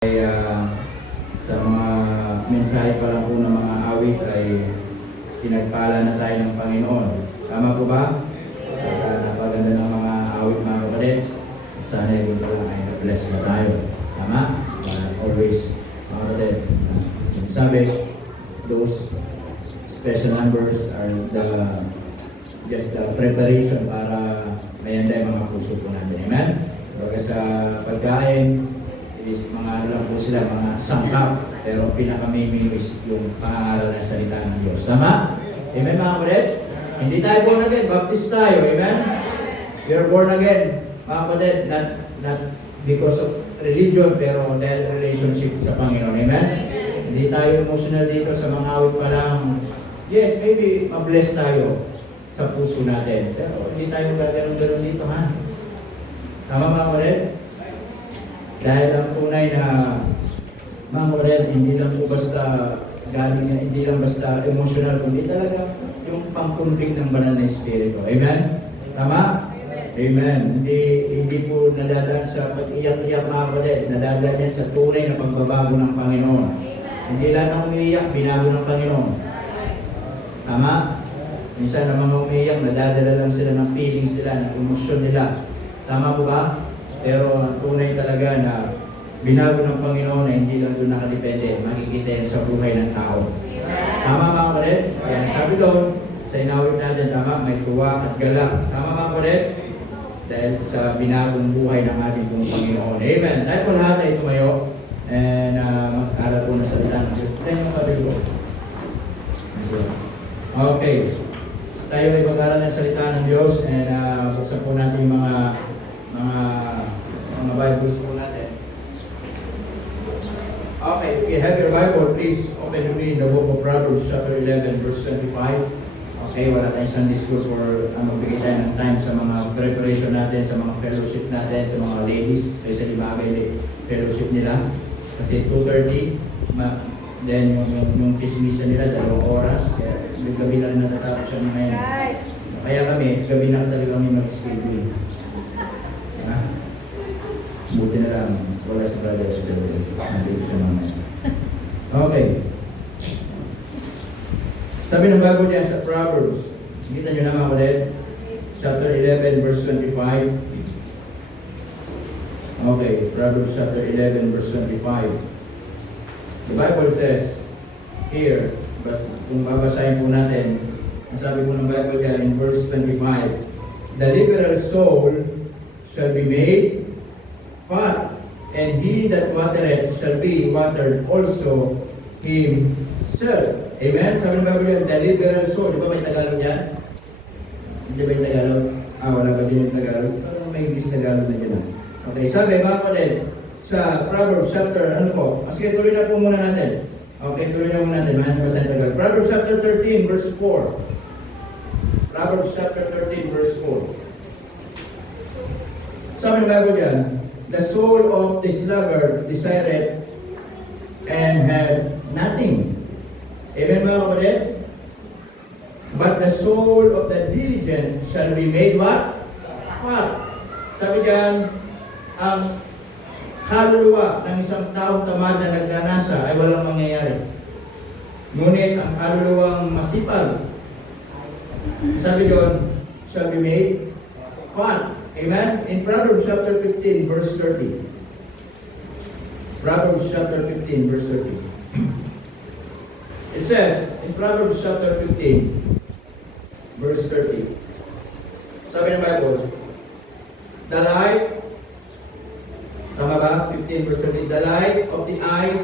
Ay, sa mga mensahe pa lang po ng mga awit ay pinagpala na tayo ng Panginoon. Tama po ba? Napaganda ng mga awit mga kapatid. Sana yung pala ay na-bless na tayo. Tama? Always, mga kapatid, sinasabi, those special numbers are just the preparation para mayanda yung mga puso po natin. Amen? Pagka sa pagkain, is mga ano lang po sila, mga sangkap, pero pinaka-main is yung pangaral ng salita ng Diyos. Tama? Amen mga kapatid? Hindi tayo born again, baptist tayo. Amen? We are born again, mga kapatid, not because of religion, pero dahil relationship sa Panginoon. Amen? Hindi tayo emotional dito sa mga awit pa lang. Yes, maybe ma-bless tayo sa puso natin, pero hindi tayo gano'n dito, ha? Tama mga kapatid? Dahil ang tunay na mga kapatid, hindi lang po basta galing, hindi lang basta emotional, kundi talaga yung pangkundig ng banal na espiritu. Amen? Tama? Amen. Hindi po nadadaan sa pag-iyak-iyak mga kapatid, nadadaan yan sa tunay na pagbabago ng Panginoon. Hindi lahat ng umiiyak, binago ng Panginoon. Tama? Minsan na mga umiiyak, nadadala lang sila ng feelings sila, ng emosyon nila. Tama po ba? Pero ang tunay talaga na binago ng Panginoon na hindi lang doon nakadepende, makikita yan sa buhay ng tao. Tama mga kapatid? Kaya sabi doon, sa inawit natin, tama, may tuwa at galak. Tama mga kapatid? Dahil sa binagong buhay ng ating pong Panginoon. Amen. Tayo po lahat ay tumayo and mag-aral po na salita ng Diyos. Tayo mga kapatid po. Okay. Tayo ay mag-aral ng salita ng Diyos and buksan po natin yung mga Bibles po natin. Okay, if you have your Bible, please open to me in the book of Proverbs, chapter 11, verse 25. Okay, wala tayong Sunday school for magbigay tayo ng time sa mga preparation natin, sa mga fellowship natin, sa mga ladies, especially bagay fellowship nila. Kasi 2:30, then yung chismisa nila, 2 oras, kaya gabi na rin natatapos siya ngayon. Kaya kami, gabi na talaga kami mag-schedule. Buti na lang, wala si brother sa sabi. Nandito siya mamaya. Okay. Sabi ng Bible diyan sa Proverbs, kita nyo naman ulit, chapter 11, verse 25. Okay, Proverbs chapter 11, verse 25. The Bible says, here, kung babasahin po natin, sabi po ng Bible diyan in verse 25, the liberal soul shall be made fat, and he that watereth shall be watered also himself. Amen? Sabi ng Bible, the liberal soul. Di ba may Tagalog yan? Hindi ba yung Tagalog? Wala ba din yung Tagalog? Parang may English Tagalog na dyan. Okay, sabi mga kapatid, sa Proverbs chapter, sige, tuloy na po muna natin. Okay, tuloy na muna natin. Mahanap sa Tagalog. Proverbs chapter 13, verse 4. Proverbs chapter 13, verse 4. Sabi ng Bible dyan, the soul of the sluggard desireth and had nothing. Amen mga kapatid? But the soul of the diligent shall be made what? Fat. Sabi dyan, ang kaluluwa ng isang taong tamad na nagnanasa ay walang mangyayari. Ngunit ang kaluluwang masipag, sabi doon, shall be made fat. Amen? In Proverbs chapter 15, verse 30. Proverbs chapter 15, verse 30. It says, in Proverbs chapter 15, verse 30, sabi ng Bible, the light, tama ba? 15, verse 30, the light of the eyes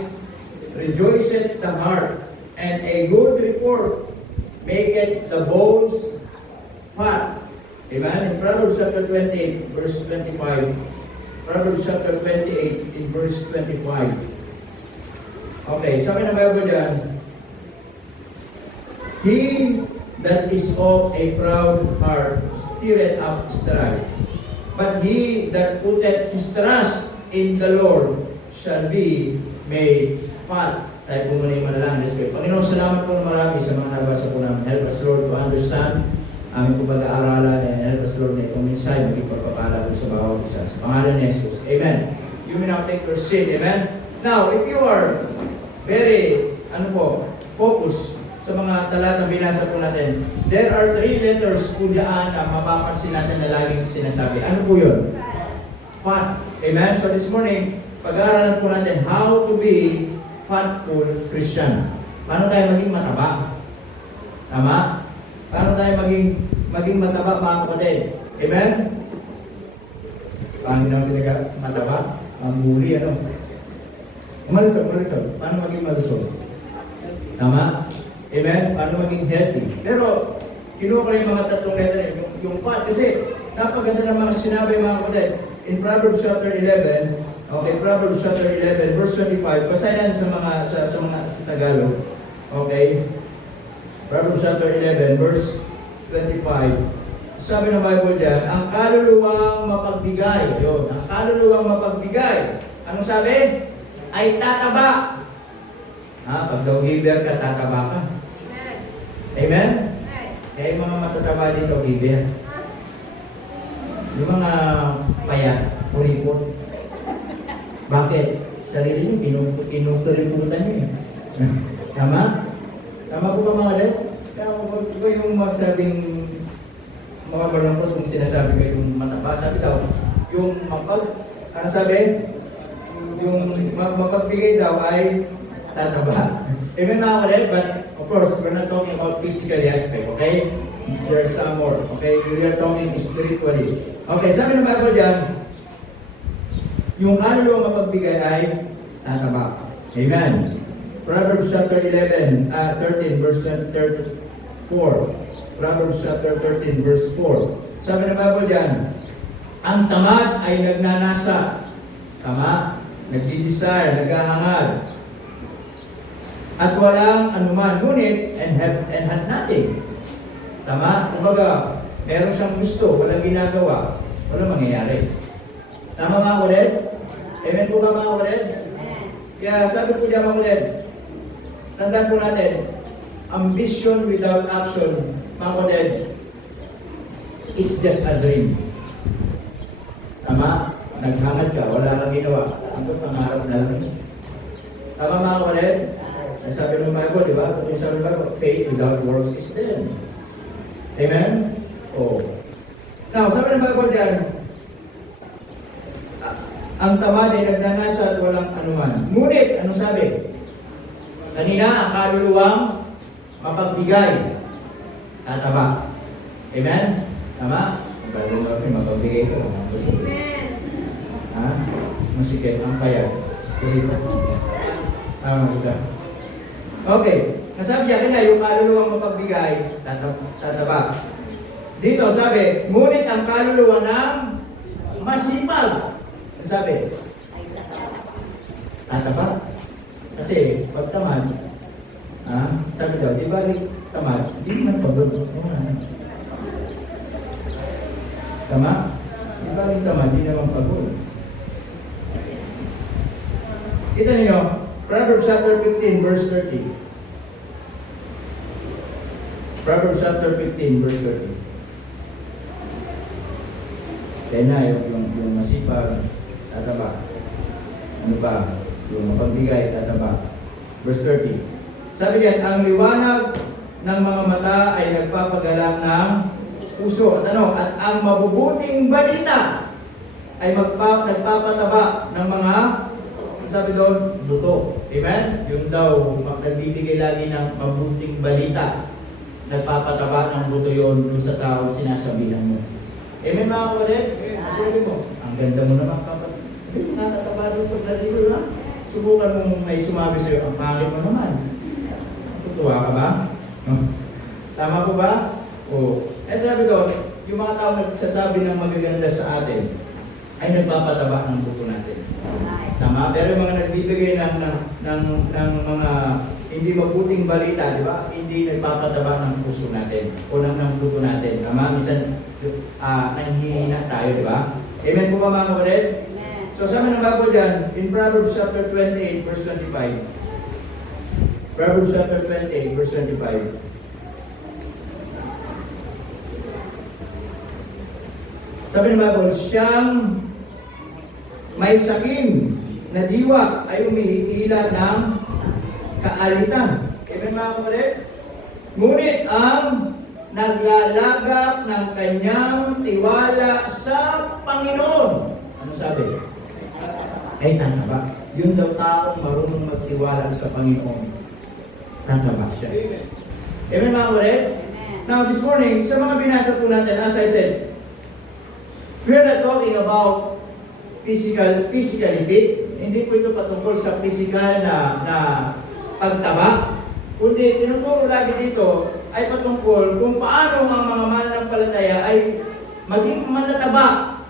rejoiceth the heart, and a good report maketh the bones fat. Amen? In Proverbs chapter 28, verse 25. Proverbs chapter 28, in verse 25. Okay, sabi ng Bible dyan, he that is of a proud heart stirreth up strife, but he that putteth his trust in the Lord shall be made fat. Tayo po muna yung manalangin. Panginoon, salamat po na marami sa mga nabasa po namin. Help us, Lord, to understand aming po pag-aaralan and help us, Lord, na itong mensahe maging pagpapala po sa bawat isa. Sa pangalan ni Jesus. Amen. You may now take your seat. Amen. Now, if you are very, focus sa mga talatang binasa po natin, there are 3 letters po dyan na mapapansin natin na laging sinasabi. Ano po yun? Fat. Amen? So this morning, pag-aaralan po natin how to be fatful Christian. Paano tayo maging mataba? Tama? Paano tayo maging mataba, mga kapatid? Amen? Paano natin talaga mataba? Ang muli, Malusog. Paano maging malusog? Tama? Amen? Paano maging healthy? Pero, kinuha ko yung mga tatlong letter, yung fat, kasi napaganda ng mga sinabi, mga kapatid. In Proverbs chapter 11, Proverbs chapter 11, verse 25, basahin natin sa Tagalog. Okay? Proverbs chapter 11, verse 25. Sabi ng Bible dyan, ang kaluluwang mapagbigay. Yun, ang kaluluwang mapagbigay. Anong sabi? Ay tataba. Pag daw giver ka, tataba ka. Amen? Amen? Kaya yung mga matataba dito, giver. Yung mga payat, puripot. Bakit? Sarili nyo, pinupuriputan nyo eh. Tama? Tama po ba mga dad? Kaya ko yung magsabing mga balangkot kung sinasabi ko yung mataba. Sabi daw, yung ano sabi? Yung mapagbigay daw ay tataba. Amen mga kapatid? But of course, we're not talking about physical aspect, okay? There's some more, okay? We are talking spiritually. Okay, sabi ng Bible dyan, yung kaluluwang mapagbigay ay tataba. Amen. Proverbs chapter 13, verse 34. Proverbs chapter 13, verse 4. Sabi ng Bible dyan, ang tamad ay nagnanasa. Tama? Nagdi-desire, naghahangad. At walang anuman, ngunit, and had nothing. Tama? Kumbaga, meron siyang gusto, walang ginagawa, walang mangyayari. Tama mga kulit? Amen po ba mga kulit? Kaya sabi po niya mga kulit, tandaan po natin, ambition without action, mga kulit, it's just a dream. Tama? Naghangad ka, wala kang ginawa. Ang pangarap na lang. Tama mga kulit? Sabi ng Bible, di ba? Kung sabi ng Bible, faith without works is dead. Amen? Oh. Now, sabi ng Bible dyan, ang tamad ay nagnanasa at walang anuman. Ngunit, anong sabi? Kanina, ang kaluluwang mapagbigay. Tataba. Amen? Tama? Ang kaluluwang mapagbigay ko. Amen. Ha? Masikip ang kaya. Tama ko ka. Okay. Nasabi niya, kaya yung kaluluwang mapagbigay, tataba. Dito, sabi, ngunit ang kaluluwa ng masipag. Sabi, tataba. Kasi, pag tamad, sabi daw, di ba tamad, di man pagod. Tama? Di ba tamad, di naman pagod. Kita niyo, Proverbs chapter 15, verse 30. Proverbs chapter 15, verse 30. Kaya na, yung masipag, tataba. Ano ba? Yung mapagbigay, tataba. Verse 30. Sabi niyan, ang liwanag ng mga mata ay nagpapagalak ng puso. At At ang mabubuting balita ay nagpapataba ng mga, sabi doon, buto. Amen? Yung daw, nagbibigay lagi ng mabuting balita. Nagpapataba ng buto yun doon sa tao sinasabihan mo. Amen mga kapatid? Sabi mo, ang ganda mo naman kapatid. Nakataba doon paglalito na. Subukan mong may sumabi sa'yo, ang pangit mo naman. Tutuwa ka ba? Tama po ba? O. Sabi doon, yung mga tao nagsasabi ng magaganda sa atin, ay nagpapataba ng buto natin. Tama? Pero yung mga nagbibigay ng mga hindi mabuting balita, di ba? Hindi nagpapataba ng puso natin o ng buto natin. Tama? Minsan, nanghihina tayo, di ba? Amen po ba mga kapatid? So sabi ng Bible dyan, in Proverbs chapter 28, verse 25. Proverbs chapter 28, verse 25. Sabi ng Bible, siyang may sakim na diwa ay umihila ng kaalitan. Amen mga kapatid? Ngunit ang naglalagak ng kanyang tiwala sa Panginoon. Ano sabi? Ay tama. Yun daw taong marunong magtiwala sa Panginoon. Tama siya. Amen mga kapatid? Now this morning, sa mga binasa po natin, as I said, we are not talking about physically fit. Hindi po ito patungkol sa physical na pagtaba. Kundi tinuturo lagi dito ay patungkol kung paano ang mga mananampalataya ay maging manataba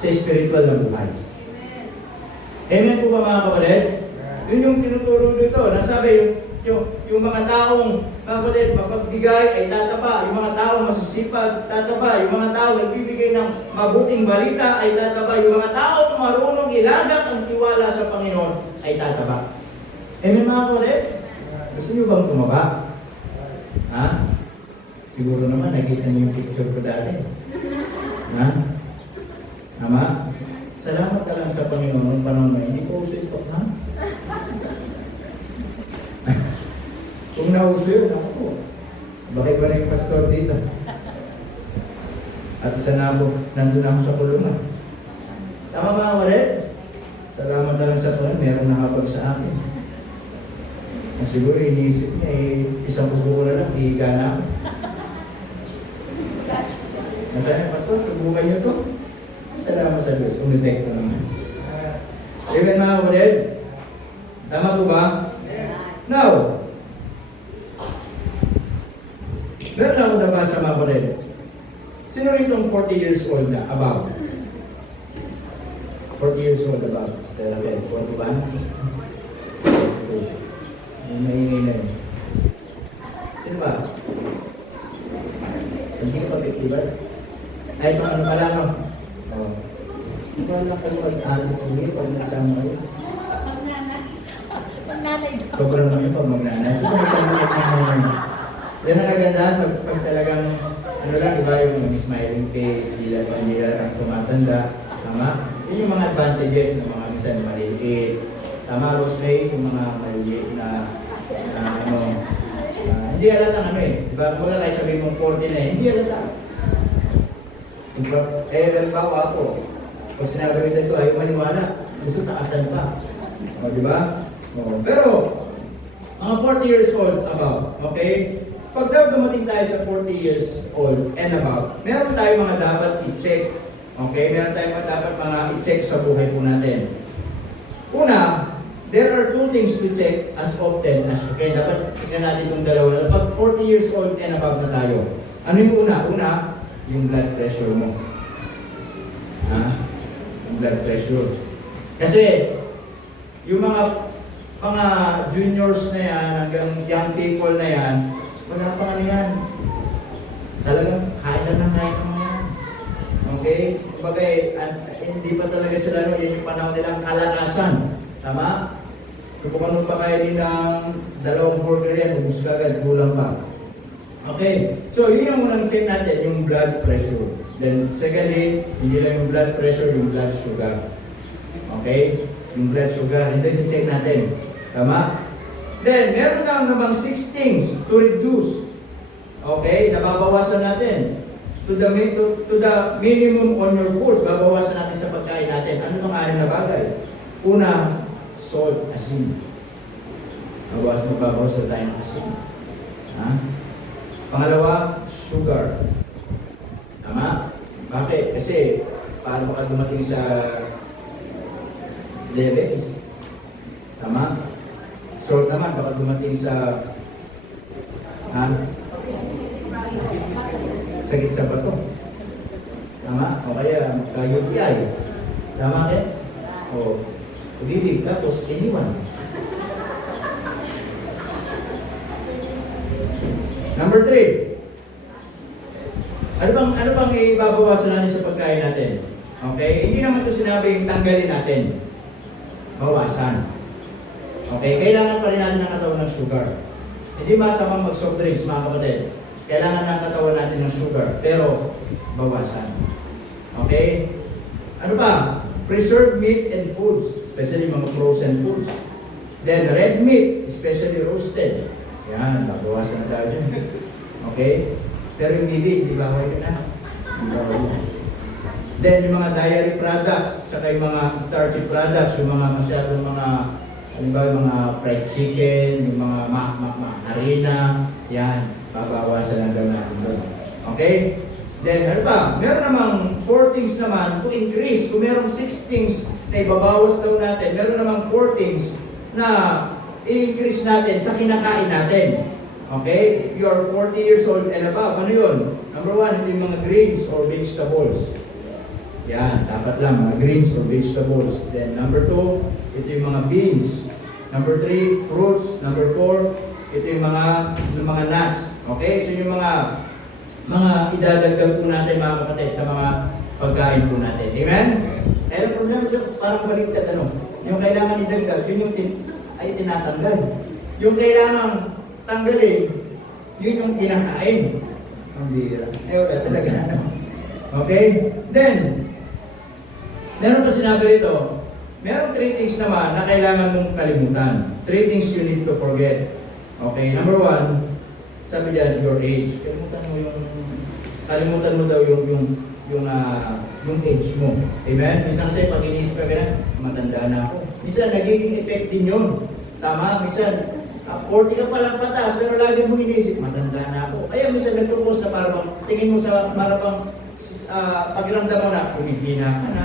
sa spiritual na buhay. Amen po ba mga kapatid? Yun yung tinuturo dito. Nasabi yung mga taong kapatid, mapagbigay ay tataba. Yung mga taong masisipag, tataba. Yung mga taong nagbibigay ng mabuting balita ay tataba. Yung mga taong marunong ilagak ang tiwala sa Panginoon ay tataba. Amen mga kapatid? Gusto niyo bang tumaba? Ha? Siguro naman nakita niyo yung picture ko dati. Ha? Tama? Salamat ka lang sa Panginoon ng panahon na hindi ko uso ito. Ha? Kung nauso yun, ako. Bakit ba na yung pastor dito? At isa na ako, nandun ako sa kulungan. Tama ba mga kapatid? Salamat na lang sa Panginoon, meron nakapag sa akin. Siguro iniisip niya, isang bubuko na lang, hihiga na ako. Nasaan, pastor, subukan niyo to? Salamat sa Diyos, umipekto naman. Amen mga kapatid? Tama po ba? Now, meron ako nabasa mga kapatid. Sino ritong 40 years old na, above? 40 years old above. Stella Bell, 41? Maingay na yun. Sino ba? Hindi ko pag-iba. Ay, mga ano pala no? Oo. Hindi ko lang kayo pag-aalit ko yun pag nasama kayo. Magnanay. Sobrang naman yun pag magnanay. Sino magnanay? Yan ang kagandahan pag talagang ano lang, diba yung smiling face, hindi lang tumatanda. Tama? Yun yung mga advantages ng mga minsan maliliit. Tama, Rosemary, yung mga maliliit na hindi halata ano eh. Diba, kung wala kayo sabihin mong 40 na eh, hindi halata. Halimbawa ako, pag sinabi ito, ayaw maniwala, gusto taasan pa. O, diba? O, pero, mga 40 years old above, okay? Pag daw dumating tayo sa 40 years old and above, meron tayo mga dapat i-check. Okay? Meron tayo mga dapat mga i-check sa buhay po natin. Una, there are two things to check as often as you can. Dapat tingnan natin itong dalawa. Pag 40 years old and above na tayo, ano yung una? Una, yung blood pressure mo. Ha? Yung blood pressure. Kasi, yung mga juniors na yan, hanggang young people na yan, wala pa ano yan. Talagang kain lang ng kain naman yan. Okay? Kumbaga, hindi pa talaga sila, yan yung panahon nilang kalakasan. Tama? Subukan mo pa kayo din ng 2 burger yan, ubus ka agad, kulang pa. Okay, so yun yung unang check natin, yung blood pressure. Then secondly, hindi lang yung blood pressure, yung blood sugar. Okay? Yung blood sugar, ito yung check natin. Tama? Then, meron na namang 6 things to reduce. Okay? Nababawasan natin. To the minimum on your foods, babawasan natin sa pagkain natin. Ano mga anim na bagay? Una, salt, asin. Babawas na tayo ng asin. Ha? Pangalawa, sugar. Tama? Bakit? Kasi, paano ka dumating sa diabetes? Tama? Salt naman, baka dumating sa sakit sa bato. Tama? O kaya, ka-UTI. Tama kayo? O, bibig, tapos iniwan. Number 3. Ano bang ibabawasan natin sa pagkain natin? Okay? Hindi naman ito sinabing tanggalin natin. Bawasan. Okay? Kailangan pa rin natin ng katawan ng sugar. Hindi masamang mag-soft drinks, mga kapatid. Kailangan ng katawan natin ng sugar. Pero, bawasan. Okay? Ano ba? Preserved meat and foods. especially mga frozen foods. Then red meat, especially roasted. Yan, babawasan tayo dyan. Okay? Pero yung bibig, di bawal yun na. Di bawal yun. Then yung mga dairy products, tsaka yung mga starchy products, yung mga masyadong mga, ano ba, yung mga fried chicken, yung mga harina, yan, babawasan lang daw natin doon. Okay? Then ano pa, meron namang 4 things naman to increase. Kung merong 6 things na ibabawas daw natin, meron namang 4 things na i-increase natin sa kinakain natin. Okay? You are 40 years old and above. Ano yun? Number 1, ito yung mga greens or vegetables. Yan, dapat lang, mga greens or vegetables. Then number 2, ito yung mga beans. Number 3, fruits. Number 4, ito yung mga nuts. Okay? So yung mga idadagdag po natin mga kapatid sa mga pagkain po natin. Amen? Pero problema siya, parang baliktad ano. Yung kailangan idagdag, yun yung ay tinatanggal. Yung kailangan tanggalin, yun yung kinakain. Ang bira. Wala talaga na. Okay? Then, meron pa sinabi rito, meron 3 things naman na kailangan mong kalimutan. 3 things you need to forget. Okay? Number 1, sabi dyan, your age. Kalimutan mo daw yung age mo. Amen? Minsan kasi pag inisip ka ganun, matanda na ako. Minsan nagiging effect din yun. Tama? Minsan, 40 ka palang patas, pero lagi mo inisip, matanda na ako. Kaya minsan nagtungkos na parang, tingin mo sa parang pakiramdam mo na, kumihina ka na.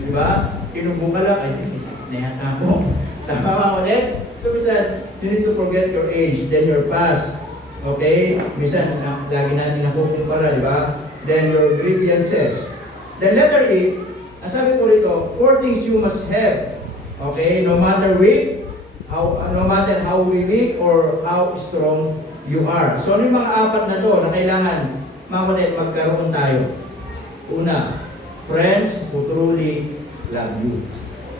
Diba? Kinubo ka lang, ay, isip na yata ako. Tama ba ulit? So minsan, you need to forget your age, then your past. Okay? Minsan, lagi natin nakukumpara, di ba? Then your grievances. Then letter E, ang sabi ko rito, 4 things you must have. Okay? No matter no matter how weak or how strong you are. So, ano yung mga 4 na to na kailangan magkaroon tayo? Una, friends who truly love you.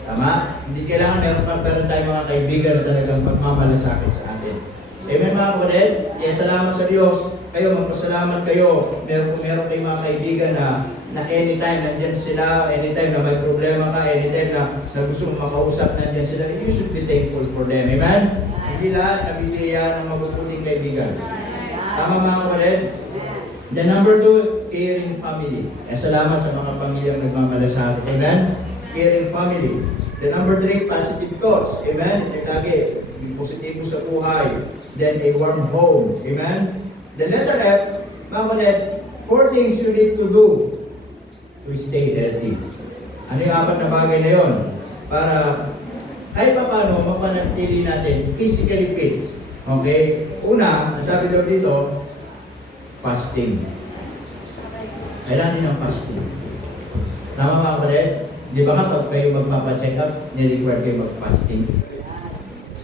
Tama? Hindi kailangan meron tayong mga kaibigan na talagang pagmamalasakit sa atin. Amen mga kapatid? Kaya salamat sa Diyos. Kayo, magpasalamat kayo. Meron kayong mga kaibigan na anytime nandiyan sila, anytime na may problema ka, anytime na gusto mong makausap, nandiyan sila. You should be thankful for them. Amen? Hindi lahat nabibigyan ng mabubuting kaibigan. Tama mga kapatid? The number 2, caring family. Salamat sa mga pamilyang nagmamalasakit. Amen? Caring family. The number 3, positive thoughts. Amen? Ito lagi, positibo sa buhay. Then a warm home. Amen? The letter F, mga kapatid, 4 things you need to do to stay healthy. Ano yung 4 na bagay na yon? Para kahit pa paano mapanatili natin physically fit. Okay? Una, sabi daw dito, fasting. Kailangan din ng fasting. Tama mga kapatid? Di ba nga pag kayo magpapacheck up, nirequire kayo mag-fasting?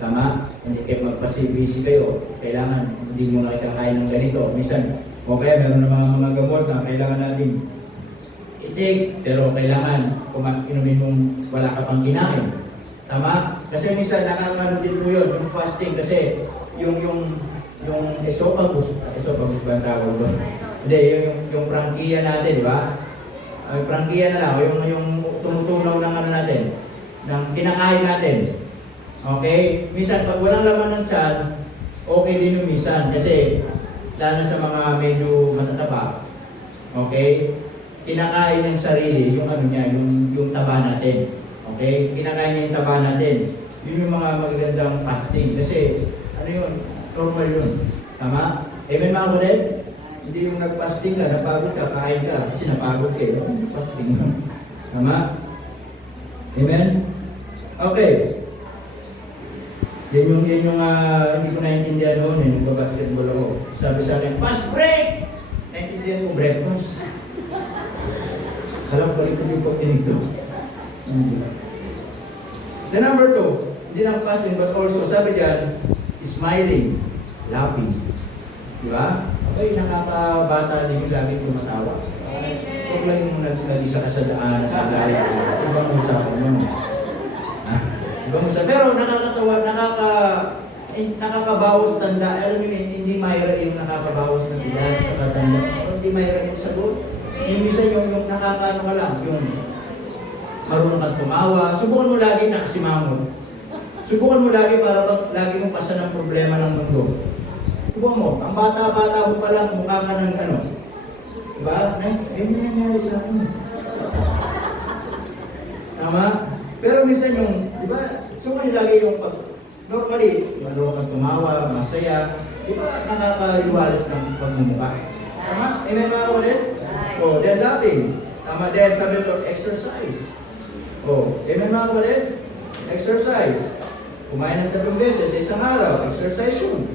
Tama? Hindi kayo magpasibisi kayo. Kailangan, hindi mo na kakain ng ganito. Minsan, o kaya meron na mga gamot na kailangan natin i-take, pero kailangan inumin mong wala ka pang kinain. Tama? Kasi minsan, nakakano din po yun, yung fasting, kasi yung esophagus ba ang tawag doon? Hindi, yung prangkiya natin, di ba? Prangkiya na lang, yung tumutunaw ng ano natin, ng kinakain natin. Okay? Minsan, pag walang laman ng tiyan, okay din yung minsan. Kasi, lalo sa mga medyo matataba, okay? Kinakain ng sarili, yung ano niya, yung taba natin. Okay? Kinakain niya yung taba natin. Yun yung mga magagandang fasting. Kasi, ano yun? Normal yun. Tama? Amen mga kapatid? Hindi yung nag-fasting ka, napagod ka, kain ka. Kasi napagod ka, no? Fasting yun. Tama? Amen? Okay. Yan yung hindi ko naintindihan noon, nagbabasketball ako. Sabi sa akin, fast break! Naintindihan ko, breakfast. Alam ko rin yung pagtinig to. The number 2, hindi lang fasting but also, sabi dyan, smiling, laughing. Di ba? Okay, nakakabata din yung lagi tumatawa. Huwag lang yung nag-isa ka sa daan, ibang usapan mo. Pero nakakatawa, nakakabawas tanda. Alam mo yun, hindi mahirap yung nakakabawas ng edad, nakatanda. Hindi mahirap yung sagot. Yung isa yung nakakaano ka lang, marunong kang tumawa. Subukan mo lagi nakasimangon. Subukan mo lagi para lagi mong pasan ang problema ng mundo. Subukan mo, ang bata-bata mo pa lang, mukha ka ng ano. Diba? Ganyan nangyari sa akin. Tama? Pero minsan yung, diba, subukan nyo lagi yung normally, marunong kang tumawa, masaya. Diba, nakakaliwalas ng pagmumukha. Tama? Amen mga kapatid? Oh, then laughing. Tama din, sabi ito, exercise. Oh, amen mga kapatid? Exercise. Kumain ng 3 beses sa isang araw, exercise yun.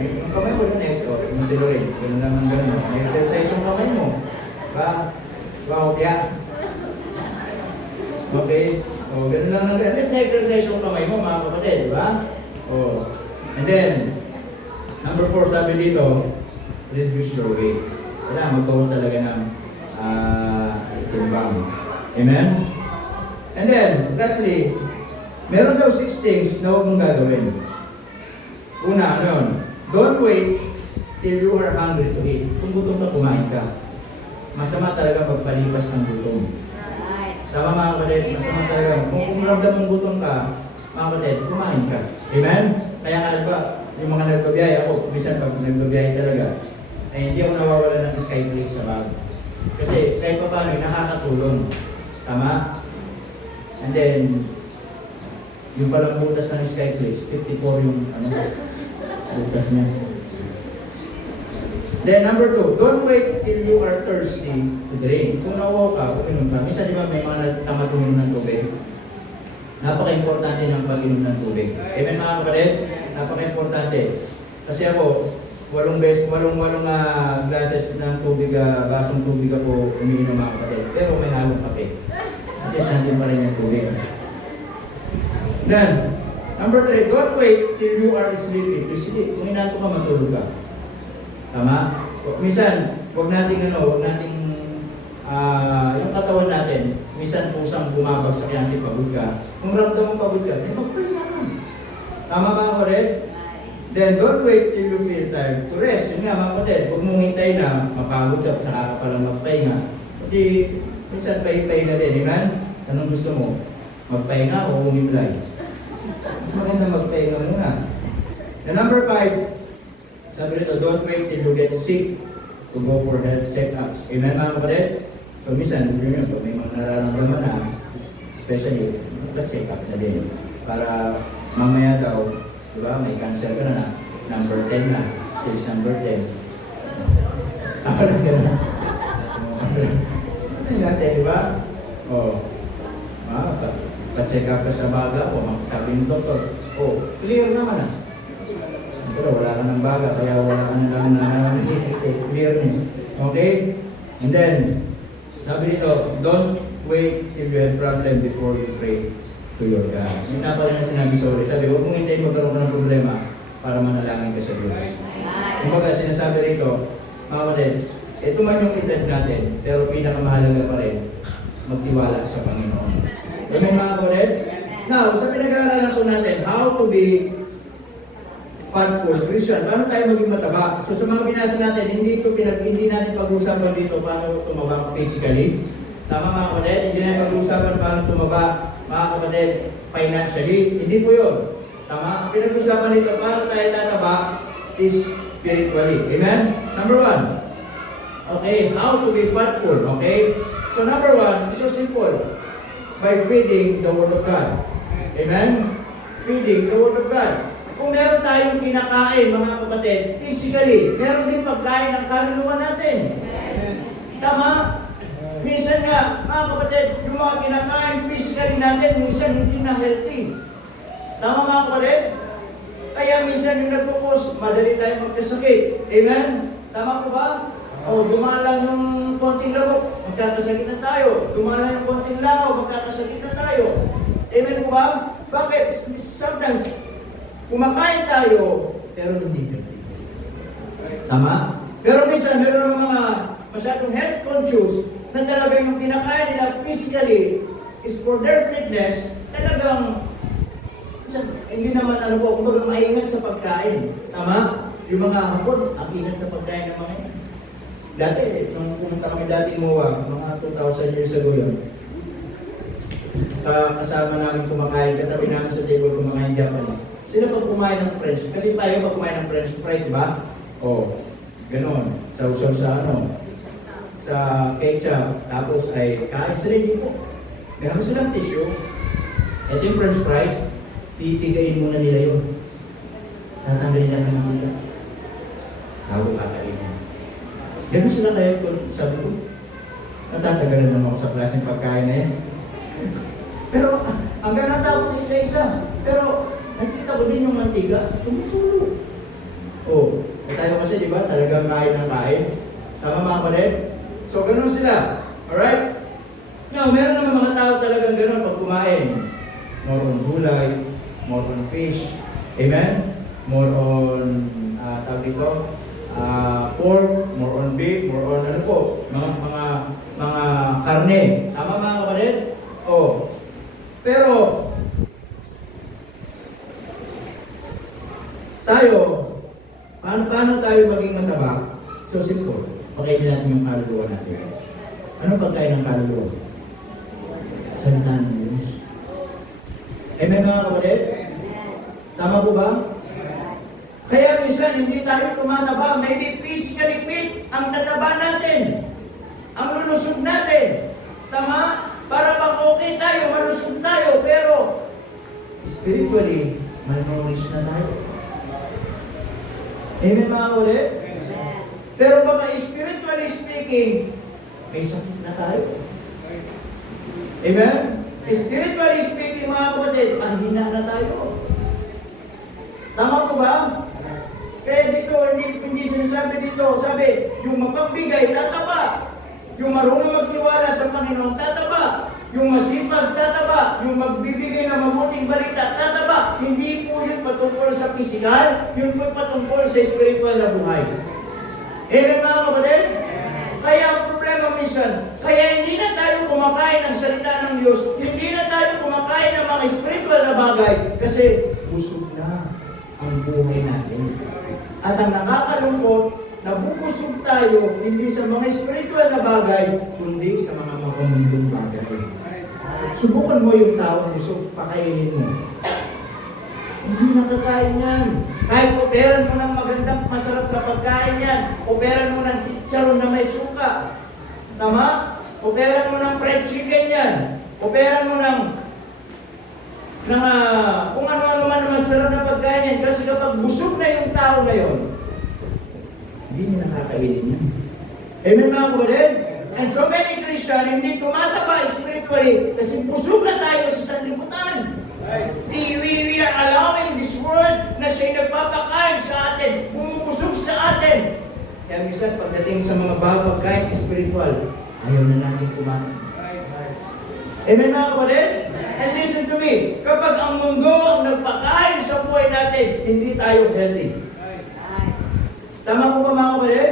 Yung kamay mo yun, yung silurin. Ganun naman ganun. Exercise yung kamay mo. Ba? Wow, kaya. Okay? O, ganun lang natin. At least na-exercise yung kamay mo, mga kapatid, di ba? O. And then, number 4, sabi dito, reduce your weight. Kailangan magbawas talaga ng timbang. Amen? And then, lastly, meron daw 6 things na huwag mong gagawin. Una, ano yun? Don't wait till you are hungry to eat. Kung gutom na, kumain ka. Masama talaga pagpalipas ng gutom. Tama mga kapatid, masama talaga. Kung ramdam mong gutom ka, mga kapatid, kumain ka. Amen? Kaya nga ba, yung mga nagbabiyay, ako, minsan pag nagbabiyay talaga, ay hindi ako nawawala ng Skytrix sa bag. Kasi kahit pa paano, nakakatulong. Tama? And then, yung palang butas ng Skytrix, 54 yung butas niya. Then number 2, don't wait till you are thirsty to drink. Kung nauwaw ka, uminom ka. Minsan di ba may mga tamad uminom ng tubig? Napaka-importante ng pag-inom ng tubig. Amen mga kapatid? Napaka-importante. Kasi ako, 8 glasses ng tubig, basong tubig ako umiinom mga kapatid. Pero may halong kape. At least natin pa rin yung tubig. Then, number 3, don't wait till you are sleepy to sleep. Kung inato ka, matulog ka. Tama? Minsan, huwag nating yung katawan natin, minsan pusang bumabagsak yan si pagod ka. Kung ramdam mo pagod ka, magpahinga ka. Tama ba ako rin? Then, don't wait till you feel tired to rest. Yun nga mga kapatid, huwag mong hintay na mapagod ka, saka ka palang magpahinga. Hindi, minsan pahinga din, amen? Anong gusto mo? Magpahinga o humimlay? Mas maganda magpahinga muna. And number 5, sabi nito, don't wait till you get sick to go for health check-ups. Amen mga kapatid? So minsan, yun pag may mga nararamdaman na, especially, check-up na din. Para mamaya daw, di ba, may cancer ka na, number 10 na, stage number 10. Ako lang yun. Ano natin, di ba? O, pa-check up ka sa baga, o sabi ng doktor, o, clear naman ah. Pero wala ka ng baga, kaya wala ka na lang na clear niyo. Okay? And then, sabi nito, don't wait till you have problem before you pray to your God. Yung napala na sinabi, sorry. Sabi, huwag mong hintayin magkaroon ka ng problema para manalangin ka sa Diyos. Yung baga, sinasabi rito, mga kapatid, ito man yung edad natin, pero pinakamahalaga pa rin, magtiwala sa Panginoon. Amen mga kapatid? Now, sa pinag-aaralan ko natin, how to be fat for Christian. Paano tayo maging mataba? So sa mga binasa natin, hindi natin pag-usapan dito paano tumaba physically. Tama mga kapatid? Hindi natin pag-usapan paano tumaba mga kapatid financially. Hindi po yun. Tama? Pinag-usapan dito paano tayo tataba is spiritually. Amen? Number 1. Okay, how to be fatful. Okay? So number 1, so simple. By feeding the Word of God. Amen? Feeding the Word of God. Kung meron tayong kinakain, mga kapatid, physically, meron din pagkain ng kaluluwa natin. Tama? Minsan nga, mga kapatid, yung mga kinakain physically natin, minsan hindi na healthy. Tama mga kapatid? Kaya minsan yung nagpupos, madali tayong magkasakit. Amen? Tama po ba? O, dumalang yung konting labok, magkakasakit na tayo. Dumalang yung konting langaw, magkakasakit na tayo. Amen po ba? Bakit? Sometimes, kumakain tayo, pero hindi healthy. Tama? Pero minsan, meron ng mga masyadong health conscious na talagang yung kinakain nila physically is for their fitness, talagang hindi naman kumbaga maingat sa pagkain. Tama? Yung mga hapon, ang ingat sa pagkain ng mga yan. Dati, nung pumunta kami dati MOA, mga 2,000 years ago yun, kasama namin kumakain, katabi namin sa table kumakain Japanese. Sila pag kumain ng French, kasi tayo pag kumain ng French fries, di ba? O, ganon. Sausaw sa ano, sa ketchup, tapos ay kain sila hindi po. Meron silang tissue. Ito yung French fries, pipigayin muna nila yun. Tatanggalin natin ang nila. Bago kakainin. Ganun sila kaya kung sabi ko, natatagalan naman ako sa klaseng pagkain na yan. Pero hanggang natapos isa-isa. Pero nakita ko din yung mantika, tumutulo. Oh, tayo kasi di ba talagang kain ng kain. Tama mga kapatid? So ganun sila. Alright? Now, meron naman mga tao talagang ganun pag kumain. More on gulay, more on fish. Amen? More on, tawag dito, pork, more on beef, more on ano po, mga karne. Tama mga kapatid? Oh. Pero, tayo, paano tayo maging mataba? So simple. Pakainin natin yung kaluluwa natin. Ano pagkain ng kaluluwa? Salita ng Diyos. Amen mga kapatid? Tama po ba? Kaya minsan hindi tayo tumataba. Maybe physically fit ang tataba natin. Ang lulusog natin. Tama? Para pang okay tayo, malusog tayo. Pero spiritually, malnourished na tayo. Amen mga kapatid? Pero baka spiritually speaking, may sakit na tayo. Amen? Spiritually speaking mga kapatid, mahina na tayo. Tama po ba? Kaya dito, hindi sinasabi dito, sabi, yung mapagbigay, tataba. Yung marunong magtiwala sa Panginoon, tataba. Yung masipag, tataba. Yung magbibigay ng mabuting balita, tataba. Hindi po yun patungkol sa physical, yun po patungkol sa spiritual na buhay. Amen mga kapatid? Kaya ang problema minsan, kaya hindi na tayo kumakain ng salita ng Diyos, hindi na tayo kumakain ng mga spiritual na bagay, kasi busog na ang buhay natin. At ang nakakalungkot, nabubusog tayo hindi sa mga spiritual na bagay, kundi sa mga mapamundong bagay. Subukan mo yung taong busog, pakainin mo. Hindi nakakain yan. Kahit operan mo ng magandang masarap na pagkain yan, operan mo ng chicharon na may suka. Tama? Operan mo ng fried chicken yan. Operan mo ng kung ano-ano man na masarap na pagkain yan. Kasi kapag busog na yung tao na yun, hindi niya nakakainin yan. Amen mga kapatid? And so many Christian, hindi tumataba spiritually kasi busog na tayo sa sanlibutan. We are allowing this world na siya'y nagpapakain sa atin, bumubusog sa atin. Kaya minsan pagdating sa mga pagkain spiritual, ayaw na natin kumain. Amen mga kapatid? And listen to me, kapag ang mundo ang nagpakain sa buhay natin, hindi tayo healthy. Tama po ba mga kapatid?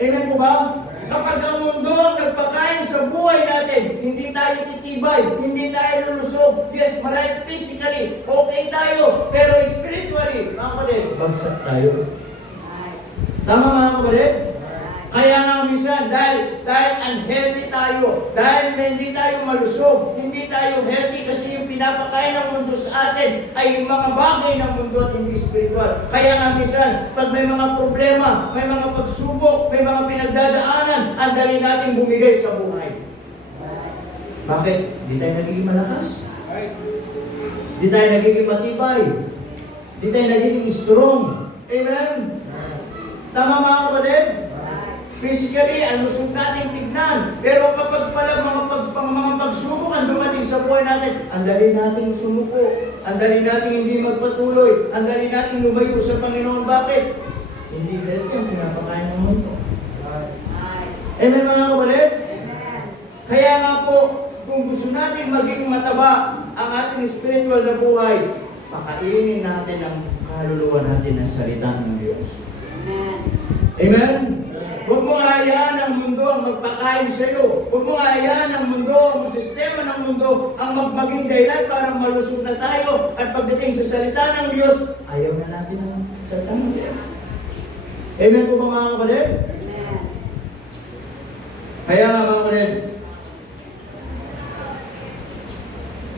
Amen po ba? Kapag ang mundo ang nagpakain sa buhay natin, hindi tayo titibay, hindi tayo lulusog. Yes, marahil physically, okay tayo. Pero spiritually, mga kapatid, bagsak tayo. Tama mga kapatid? Kaya nga minsan, dahil unhealthy tayo, dahil hindi tayo malusog, hindi tayo healthy kasi yung pinapakain ng mundo sa atin ay yung mga bagay ng mundo at hindi spiritual. Kaya nga minsan, pag may mga problema, may mga pagsubok, may mga pinagdadaanan, ang dali natin bumigay sa buhay. Bakit? Di tayo nagiging malakas. Di tayo nagiging matibay. Di tayo nagiging strong. Amen? Tama mga kapatid? Physically, ang lusog natin tignan. Pero kapag pala mga pagsubok ang dumating sa buhay natin, ang dali natin sumuko. Ang dali natin hindi magpatuloy. Ang dali natin lumayo sa Panginoon. Bakit? Hindi healthy ang pinapakain ng mundo. Amen mga kapatid? Kaya nga po, kung gusto natin maging mataba ang ating spiritual na buhay, pakainin natin ang kaluluwa natin ng salita ng Diyos. Amen? Huwag mong hayaan ang mundo ang magpakain sa iyo. Huwag mong hayaan ang mundo, ang sistema ng mundo, ang maging dahilan para malusog na tayo. At pagdating sa salita ng Diyos, ayaw na natin ang salita ng Diyos. Amen po ba mga kapatid? Amen. Kaya nga mga kapatid,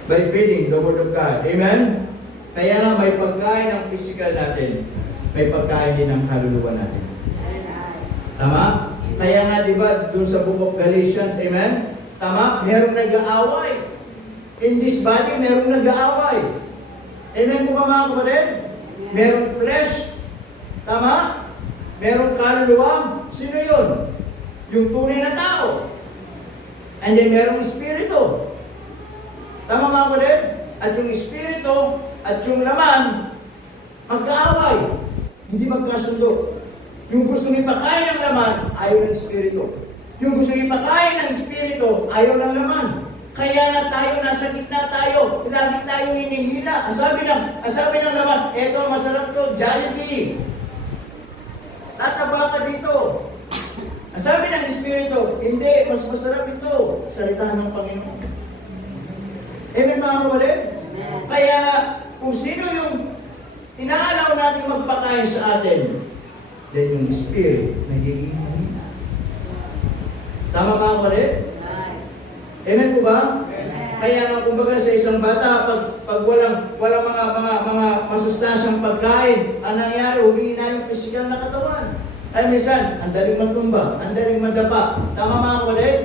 by feeding the Word of God. Amen? Kaya nga may pagkain ng physical natin, may pagkain din ng kaluluwa natin. Tama? Kaya nga, di ba, dun sa book of Galatians, amen? Tama? Merong nag-aaway. In this body, merong nag-aaway. Amen po ba mga kapatid? Merong flesh. Tama? Merong kaluluwa. Sino yun? Yung tunay na tao. And then merong espiritu. Tama mga kapatid? At yung espiritu at yung laman, magkaaway. Hindi magkasundo. Yung gusto ipakain ng laman, ayaw ng espiritu. Yung gusto ipakain ng espiritu, ayaw ng laman. Kaya nga tayo, nasa gitna tayo. Lagi tayo hinihila. Asabi ng laman, eto masarap to, Jollibee. Tataba ka dito. Asabi ng espiritu, hindi, mas masarap ito. Salita ng Panginoon. Amen mga kapatid? Kaya kung sino yung inaalaw natin magpakain sa atin, then yung spirit nagiging mahina. Tama mga kapatid? Amen po ba? Kaya kumbaga sa isang bata, pag walang mga masustansyang pagkain, ang nangyari, humihina yung pisikal na katawan. Ay minsan, ang daling matumba, ang daling madapa. Tama mga kapatid?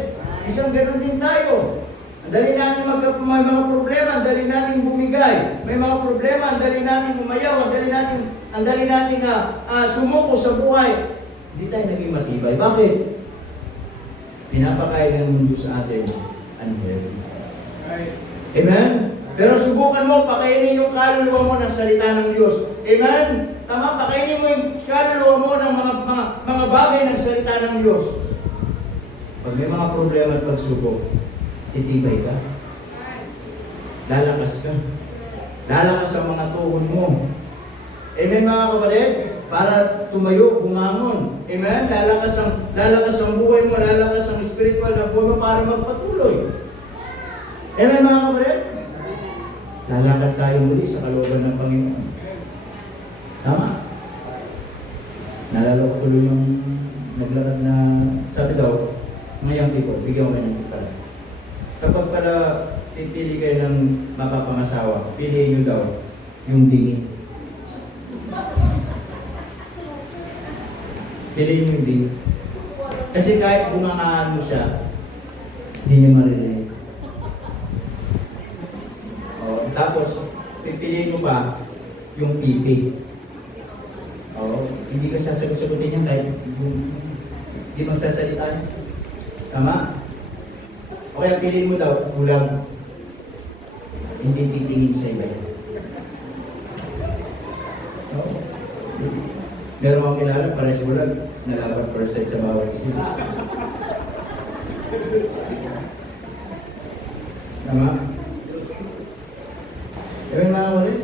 Minsan ganoon din tayo. Ang dali natin may mga problema, ang dali natin bumigay. May mga problema, ang dali natin umayaw, ang dali natin sumuko sa buhay. Hindi tayo naging matibay. Bakit? Pinapakain ng mundo sa atin ang heaven. Amen? Pero subukan mo, pakainin yung kaluluwa mo ng salita ng Diyos. Amen? Tama, pakainin mo yung kaluluwa mo ng mga bagay ng salita ng Diyos. Pag may mga problema at pagsubok, titibay ka. Lalakas ka. Lalakas ang mga tuhod mo. Amen mga kapatid? Para tumayo, bumangon. Amen? Lalakas ang buhay mo, lalakas ang spiritual na buhay mo para magpatuloy. Amen mga kapatid? Lalakad tayo muli sa kalooban ng Panginoon. Tama? Nalala ko tuloy yung naglakad na, sabi daw, ngayang tipo, bigyan mo kayo ng kita. Kapag pala pipili kayo ng mapapangasawa, piliin nyo daw yung dingi. Piliin nyo yung dingi. Kasi kahit bumangaan mo siya, hindi nyo maririnig. Tapos, pipiliin mo pa yung pipi. Hindi ka sasagot-sagutin niya kahit hindi magsasalita. Tama? O kaya piliin mo daw, kulang. Hindi titingin sa iba. Meron akong kilala, pares bulag, nalapat percent sa bawat isip. Tama? Ewan mga ulit?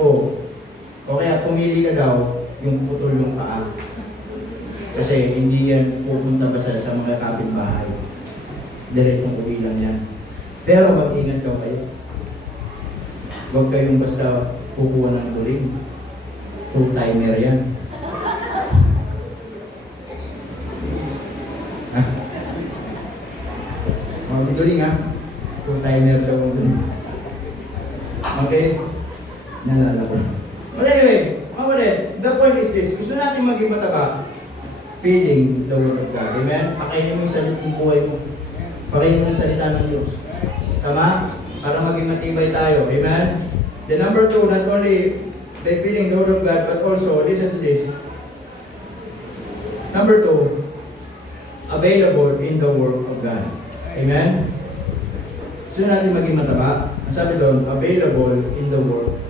O kaya pumili ka daw yung putol yung paa. Kasi hindi yan pupunta basta sa mga kapitbahay. Diretong uwi lang yan. Pero mag-ingat daw kayo. Huwag kayong basta kukuha ng turing. Two-timer yan. Turing ha? Two-timer daw ang turing. Okay? Nalala ko. But anyway, the point is this. Gusto natin maging mataba. Feeding the Word of God. Amen? Pakainin mo yung salita ng buhay mo. Pakainin mo yung salita ng Diyos. Tama? Para maging matibay tayo. Amen? The number 2, not only by feeding the Word of God, but also, listen to this. Number 2, available in the Word of God. Amen? Gusto natin maging mataba. Ang sabi doon, available in the Word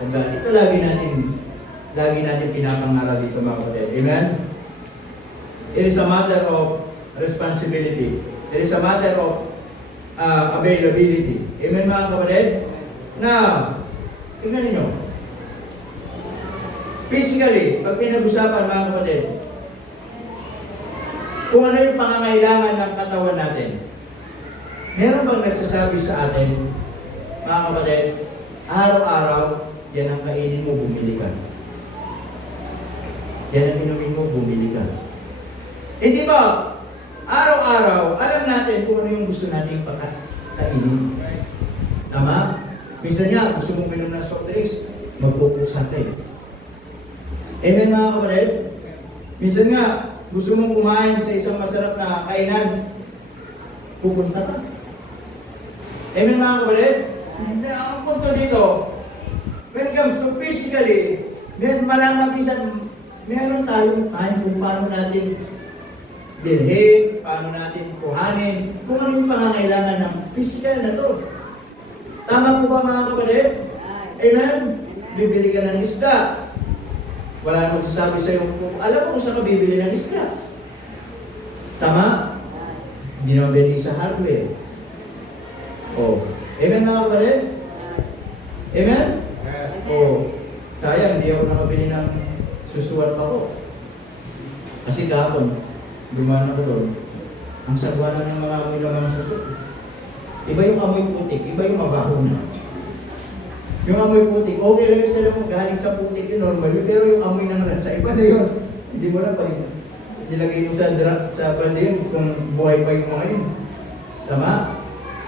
of God. Ito lagi natin pinapangaral dito mga kapatid. Amen? It is a matter of responsibility. It is a matter of availability. Amen mga kapatid? Now, tingnan ninyo. Physically, pag pinag-usapan mga kapatid, kung ano yung pangangailangan ng katawan natin, meron bang nagsasabi sa atin, mga kapatid, araw-araw, yan ang kainin mo, bumili ka. Yan ang inumin mo, bumili ka. Hindi ba, araw-araw, alam natin kung ano yung gusto natin pagkainin. Tama? Minsan nga, gusto mong minom ng soft drinks, magpupuksa tayo. Amen mga kapatid? Minsan nga, gusto mong kumain sa isang masarap na kainan, pupunta ka. Amen mga kapatid? Ang punto dito, when it comes to physically, meron tayong time kung paano natin bilhin, paano natin kuhanin, kung ano yung pangangailangan ng physical na to. Tama po ba mga kapatid? Amen? Bibili ka ng isda. Wala nang sasabi sa'yo, alam mo kung saan ka bibili ng isda. Tama? Hindi naman bili sa hardware. Oh. Amen mga kapatid? Amen? Oh. Sayang, hindi ako nakabili ng susuwat pa ko. Kasi kahapon, dumaan ako doon. Ang sagwa ng mga amoy ng mga susuwat. Iba yung amoy putik, iba yung mabaho na. Yung amoy putik, okay lang yung sila mo galing sa putik, yung normal yun. Pero yung amoy ng ransa, iba na yun. Hindi mo lang pag nilagay mo sa balde yun, kung buhay pa yung mga yun. Tama?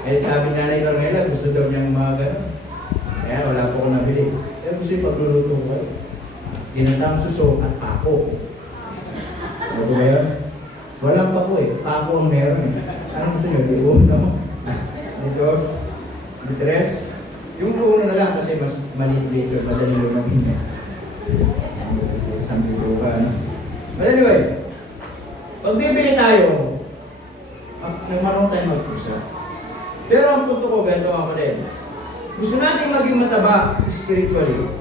Eh sabi niya na Carmela, gusto daw niyang mga gano'n. Kaya wala po ko nabili. Kaya gusto yung pagluluto ko. Ginatang suso at pako. Ano ba yun? Walang pako eh. Pako ang meron eh. Anong gusto niyo? Diuon, no? Because, bitres. Yung uno na lang kasi mas maliit yun. Madali lumabing niya. Isang biro ka, no? But anyway, pag bibili tayo, nagmarunong tayo magpusa. Pero ang punto ko, ganito mga kapatid, gusto natin maging mataba spiritually.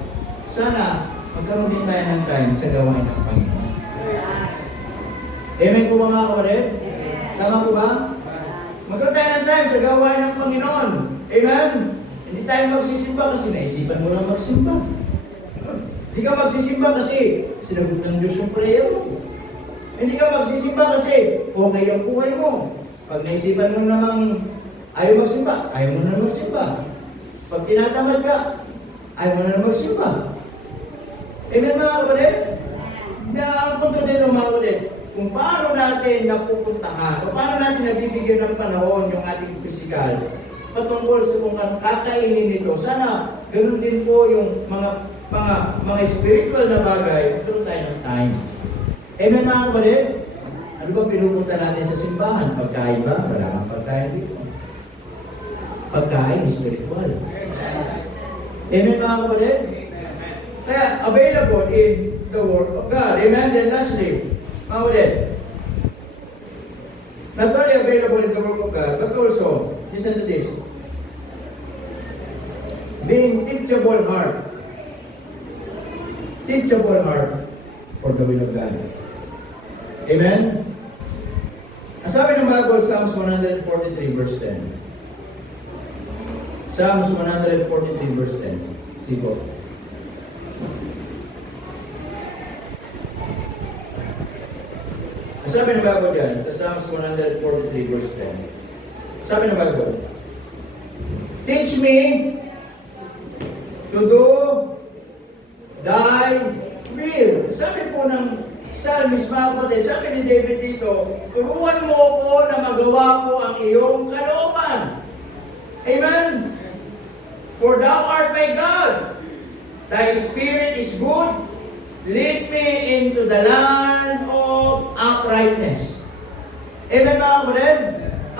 Sana magkaroon din tayo ng time sa gawain ng Panginoon. Amen po ba mga kapatid? Tama po ba? Magkaroon tayo ng time sa gawain ng Panginoon. Amen? Hindi tayo magsisimba kasi naisipan mo lang magsimba. Hindi ka magsisimba kasi sinagot ng Diyos yung prayer mo. Hindi ka magsisimba kasi okay ang buhay mo. Pag naisipan mo namang ayaw magsimba, ayaw mo na magsimba. Pag tinatamad ka, ayaw mo na magsimba. Amen mga kapatid? Na ang punto dito mga kapatid, kung paano natin napupuntahan, kung paano natin nabibigyan ng panahon yung ating pisikal, patungkol sa kung kakainin nito, sana ganun din po yung mga spiritual na bagay, magkaroon tayo ng time. Amen mga kapatid? Ano ba pinupunta natin sa simbahan? Pagkain ba? Wala kang pagkain dito. Pagkain, spiritual. Amen mga kapatid? Kaya available in the Word of God. Amen? Then lastly, mga kapatid, not only available in the Word of God, but also, listen to this, being teachable heart. Teachable heart for the will of God. Amen? Ang sabi ng Bible, Psalms 143 verse 10. Psalms 143 verse 10. Sigo. Ang sabi ng Bible dyan, sa Psalms 143 verse 10. Sabi ng Bible, teach me to do thy will. Sabi po ng Psalmist mga kapatid, sabi ni David dito, turuan mo ko na magawa ko ang iyong kalooban. Amen? For thou art my God. Thy spirit is good. Lead me into the land of uprightness. Amen mga kapatid?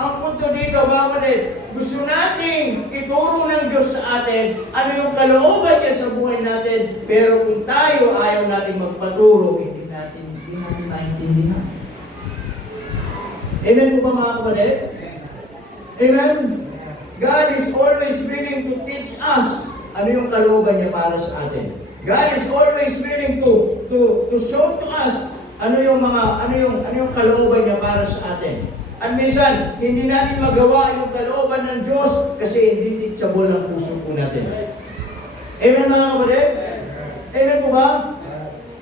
Ang punto dito mga kapatid, gusto nating ituro ng Diyos sa atin ano yung kalooban niya sa buhay natin, pero kung tayo ayaw nating magpaturo, hindi natin maintindihan. Amen po ba mga kapatid? Amen? God is always willing to teach us ano yung kalooban niya para sa atin. God is always willing to show to us ano yung kalooban niya para sa atin. At minsan, hindi natin magawa yung kalooban ng Diyos kasi hindi teachable ang puso po natin. Amen mga kapatid? Amen po ba?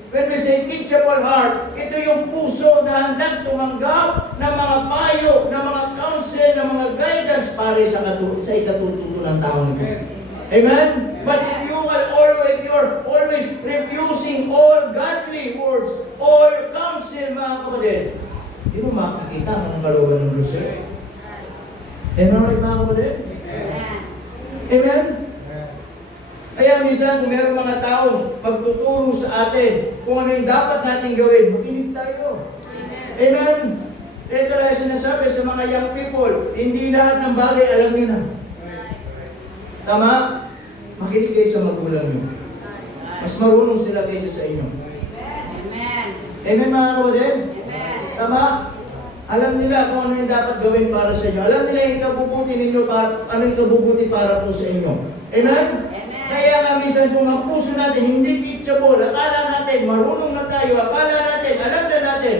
When we say teachable heart, ito yung puso na handang tumanggap ng mga payo, ng mga counsel, ng mga guidance para sa ikatututo ng tao nito. Amen? But if you are always refusing all godly words, all counsel, mga kapatid, hindi mo makikita ang kalooban ng Diyos. Amen right mga kapatid? magtuturo sa atin kung ano yung dapat natin gawin. Makinig tayo. Amen? Ito lang sinasabi sa mga young people, hindi lahat ng bagay alam nyo na. Tama? Makinig kayo sa magulang nyo. Mas marunong sila kaysa sa inyo. Amen. Amen mga kapatid? Amen. Tama? Alam nila kung ano yung dapat gawin para sa inyo. Alam nila yung ikabubuti ninyo, ano yung ikabubuti para po sa inyo. Amen? Amen. Kaya nga minsan kung ang puso natin hindi teachable, akala natin marunong na tayo, akala natin, alam na natin,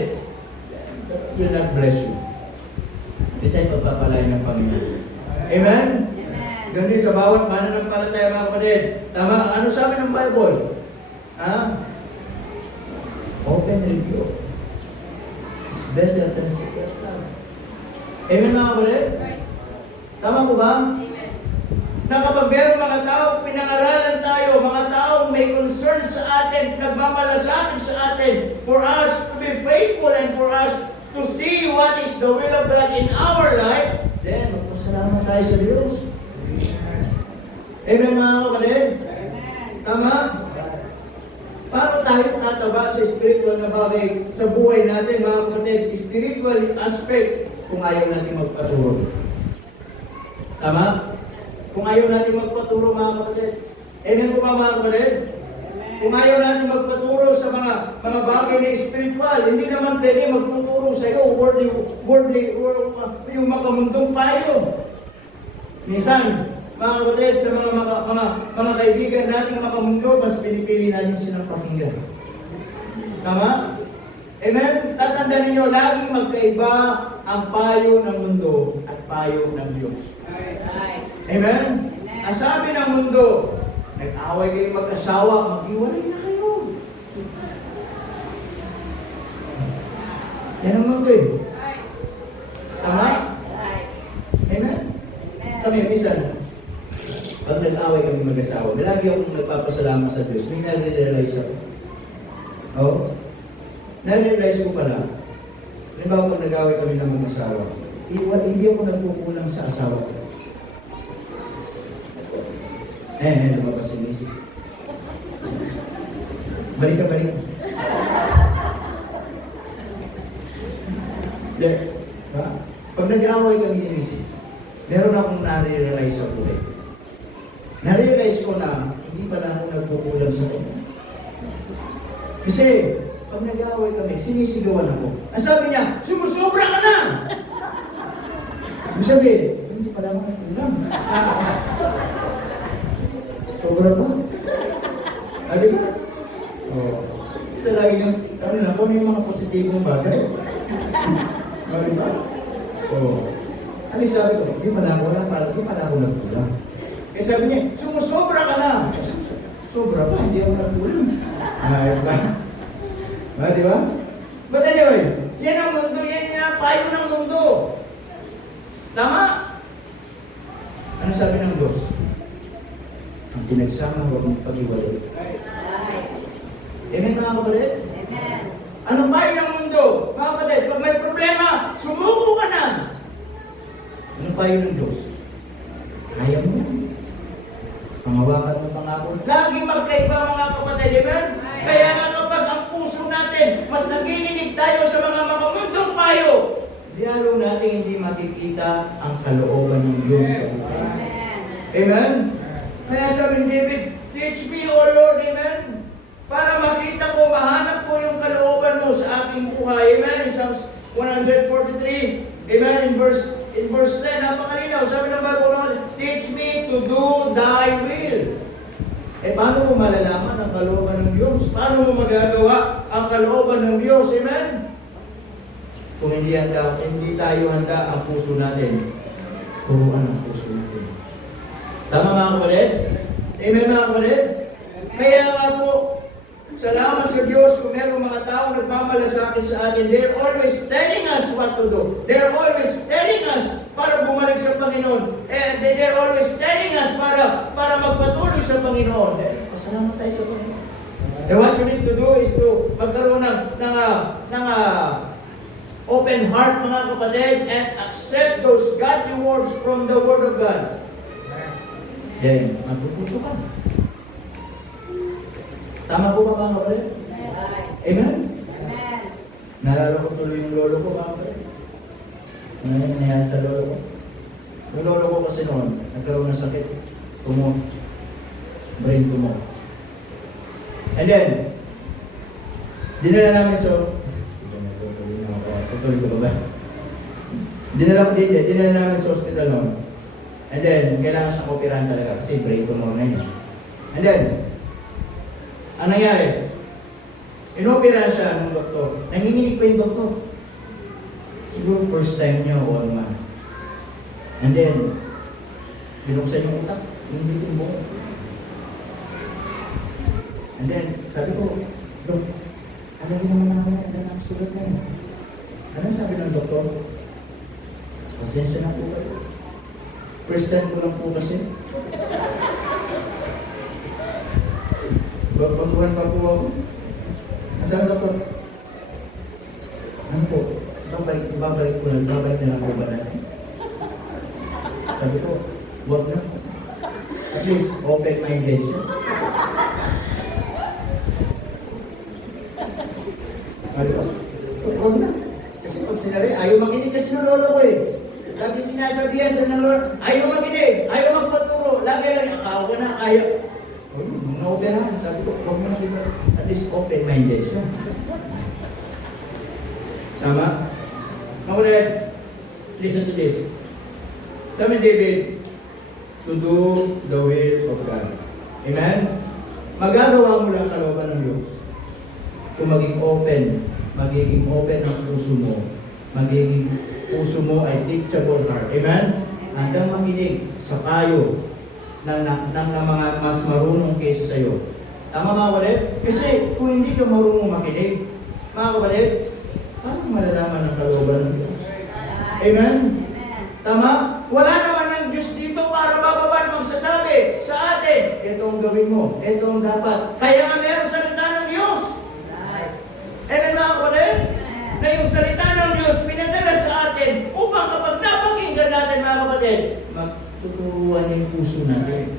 will not bless you. Hindi tayo pagpapalain ng Panginoon. Amen? Amen. Ganun sa bawat mananampalataya mga kapatid. Tama? Ano sabi ng Bible? Ha? Open review. It's better than secret love. Amen mga kapatid? Tama po ba? Na kapag meron mga tao, pinangaralan tayo, mga tao may concern sa atin, nagmamalasakit sa atin, for us to be faithful and for us to see what is the will of God in our life, then magpasalamat tayo sa Diyos. Amen mga kapatid? Tama? Paano tayo tataba sa spiritual na bagay sa buhay natin mga kapatid? Spiritual aspect kung ayaw natin magpaturo. Tama? Kung ayaw natin magpaturo mga kapatid. Amen po ba mga kapatid? Kung ayaw natin magpaturo sa mga bagay na spiritual, hindi naman pwede magtuturo sa iyo worldly, yung makamundong payo. Minsan, mga kapatid, sa mga kaibigan nating makamundo, mas pinipili natin silang pakinggan. Tama? Amen? Tatandaan ninyo, laging magkaiba ang payo ng mundo at payo ng Diyos. Amen? Ang sabi ng mundo, nag-away kayo mag-asawa, mag-iwalay na kayo. Yan ang mundo eh. Tama? Amen? Kami, minsan, pag nag-away kami mag-asawa, lagi akong nagpapasalamat sa Diyos. May nare-realize ako. Oo? Nare-realize ko pala, halimbawa pag nag-away kami ng mag-asawa, hindi ako nagkukulang sa asawa ko. Lumabas si Mrs. Balik ka. Ba? Pag nag-away kami ni Mrs., meron akong nare-realize sa buhay. Na-realize ko na hindi pala ako nagkukulang sa kanya. Kasi, pag nag-away kami, sinisigawan ako. Ang sabi niya, sumusobra ka na! Ang sabi, hindi pala ako nagkukulang. Sobra ba? Ano ba? Oo. Isa lagi yung, kung yung mga positibong bagay. Ano ba? Oo. Ano sabi ko? Hindi pala ako nagkulang. Kaya sabi niya, sumusobra ka na. Sobra ba? Hindi ako nagkulang. Ayos ba? Di ba? But anyway, yan ang mundo, yan ang payo ng mundo. Tama? Ano sabi ng Diyos? Ang pinagsama, huwag mong pag-iwalay. Amen mga kapatid? Amen. Anong payo ng mundo? Mga kapatid, pag may problema, sumuko ka na. Anong payo ng Diyos? Kaya mo na. Pangawakan mo pangako. Laging magkaiba mga kapatid, amen? Kaya nga kapag ang puso natin, mas nagiginig tayo sa mga makamundong payo, lalo natin hindi makikita ang kalooban ng Diyos sa buhay. Amen? Kaya sabi ni David, teach me, O Lord, amen? Para makita ko, mahanap ko yung kalooban mo sa aking buhay. Amen? In Psalms 143, amen? In verse 10, napakalinaw. Sabi ng bago, teach me to do thy will. Paano mo malalaman ang kalooban ng Diyos? Paano mo magagawa ang kalooban ng Diyos? Amen? Kung hindi tayo handa ang puso natin, turuan ang puso natin. Tama mga kapatid? Amen mga kapatid? Kaya nga po, salamat sa Diyos kung merong mga tao nagmamalasakit sa atin. They're always telling us what to do. They're always telling us para bumalik sa Panginoon. And they're always telling us para magpatuloy sa Panginoon. Pasalamat tayo sa Panginoon. And what you need to do is to magkaroon ng open heart mga kapatid and accept those godly words from the Word of God. Then, matututo ka. Tama po ba mga kapatid? Amen? Amen. Nalala ko tuloy yung lolo ko mga kapatid. Ano yung nangyari sa lolo ko? Yung lolo ko kasi noon, nagkaroon ng sakit. Brain tumor. And then, dinala namin tutuloy ko ba? Dinala namin sa hospital noon. And then, kailangan siyang operahan talaga kasi brain tumor na yun. And then, ang nangyari, inoperahan siya ng doktor. Nanginginig pa yung doktor. Siguro first time niya o ano man. And then, binuksan yung utak, yung bitin buo. And then, sabi ko, Dok, alam mo naman ako na ang sulat na yun. Ano sabi ng doktor? Pasensya na po kayo. First time ko lang po kasi. Baguhan pa po ako. Ang sabi ng doktor, ano po? Babalik na lang po ba natin? Sabi ko, wag na. At least, open-minded siya. Sabi ko, wag na. Kasi pag sinari, ayaw makinig kasi ng lolo ko eh. Sabi sinasabihan sa ng lolo, ayaw makinig, ayaw magpaturo. Lagi lang, akaw na, ayaw. Mga operahan, sabi ko, wag mo na dito. At least, open-minded siya. Tama? Makulit, listen to this. Sabi ni David, to do the will of God. Amen? Magagawa mo lang kalooban ng Diyos. Kung magiging open ang puso mo. Magiging puso mo ay teachable heart. Amen? Hanggang makinig sa kayo ng mga mas marunong kaysa sa iyo. Tama mga kapatid? Kasi kung hindi ka marunong makinig, mga kapatid, paano malalaman ang kalooban ng Diyos? Amen? Tama? Wala naman ng Diyos dito para bababa magsasabi sa atin, ito ang gawin mo, ito ang dapat. Kaya nga meron salita ng Diyos. Amen mga kapatid? Na yung salita ng Diyos pinadala sa atin upang kapag napakinggan natin mga kapatid, magtuturuan yung puso natin.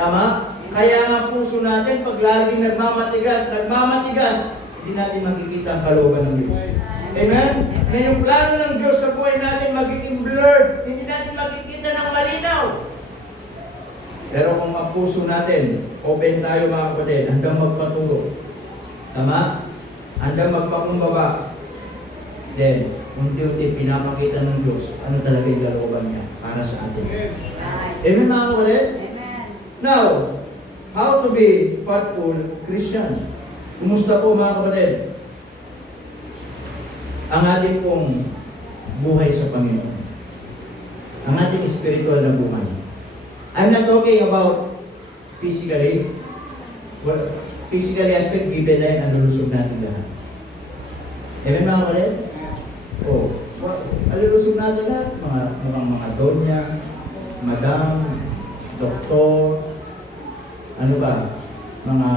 Tama? Kaya nga puso natin, pag laging nagmamatigas, hindi natin makikita ang kalooban ng Diyos. Amen? Na yung plano ng Diyos sa buhay natin magiging blurred, hindi natin makikita ng malinaw. Pero kung ang puso natin, open tayo mga kapatid, hanggang magpaturo. Tama? Hanggang magpakumbaba. Then, unti-unti pinapakita ng Diyos ano talaga yung kalooban niya para sa atin. Amen mga kapatid? Amen. Now, how to be faithful Christian? Kumusta po mga kapatid? Ang ating pong buhay sa Panginoon. Ang ating spiritual na buhay. I'm not talking about physically. Well, physically aspect, given na yun, ang lulusog natin lahat. Amen mga kapatid? O, alulusog natin lahat. Mga donya, madam, doktor, ano ba? Mga